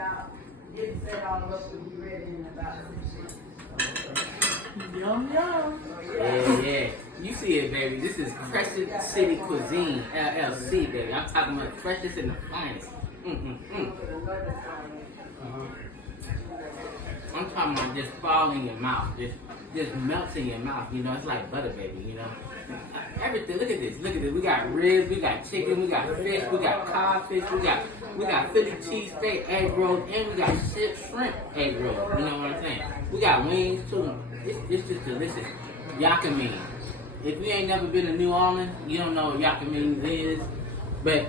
out, get it set all up, and be ready in about 6 minutes. Yum, yum. Yeah. You see it, baby. This is Crescent City Cuisine LLC, baby. I'm talking about freshest and the finest. I'm talking about just fall in your mouth, just melts in your mouth. You know, it's like butter, baby. You know, everything. Look at this. Look at this. We got ribs, we got chicken, we got fish, we got codfish, we got Philly cheesesteak egg rolls, and we got shrimp egg rolls. You know what I'm saying? We got wings too. It's just delicious. Yakimean. If you ain't never been to New Orleans, you don't know what yakimean is, but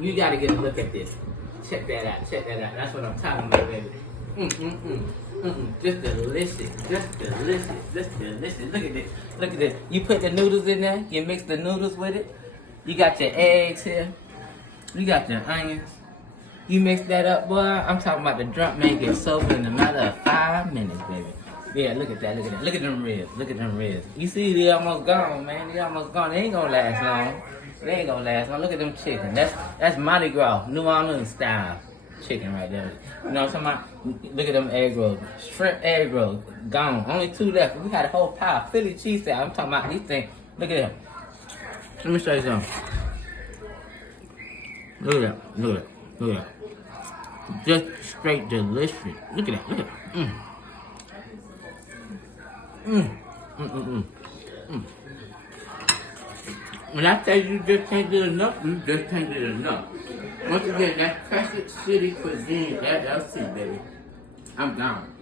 you gotta get a look at this. Check that out. Check that out. That's what I'm talking about, baby. Just delicious. Just delicious. Just delicious. Look at this. Look at this. You put the noodles in there. You mix the noodles with it. You got your eggs here. You got your onions. You mix that up, boy. I'm talking about the drunk man get sober in a matter of 5 minutes, baby. Yeah, look at that. Look at that. Look at them ribs. Look at them ribs. You see, they almost gone, man. They almost gone. They ain't gonna last long. They ain't gonna last long. Look at them chicken. That's Mardi Gras, New Orleans style chicken right there. You know what I'm talking about? Look at them egg rolls. Shrimp egg rolls. Gone. Only 2 left. We had a whole pile of Philly cheesesteak. I'm talking about these things. Look at them. Let me show you something. Look at that. Look at that. Look at that. Just straight delicious. Look at that. Look at that. When I tell you just can't do enough, you just can't do enough. Once again, that's Crescent City Cuisine LLC, baby. I'm down.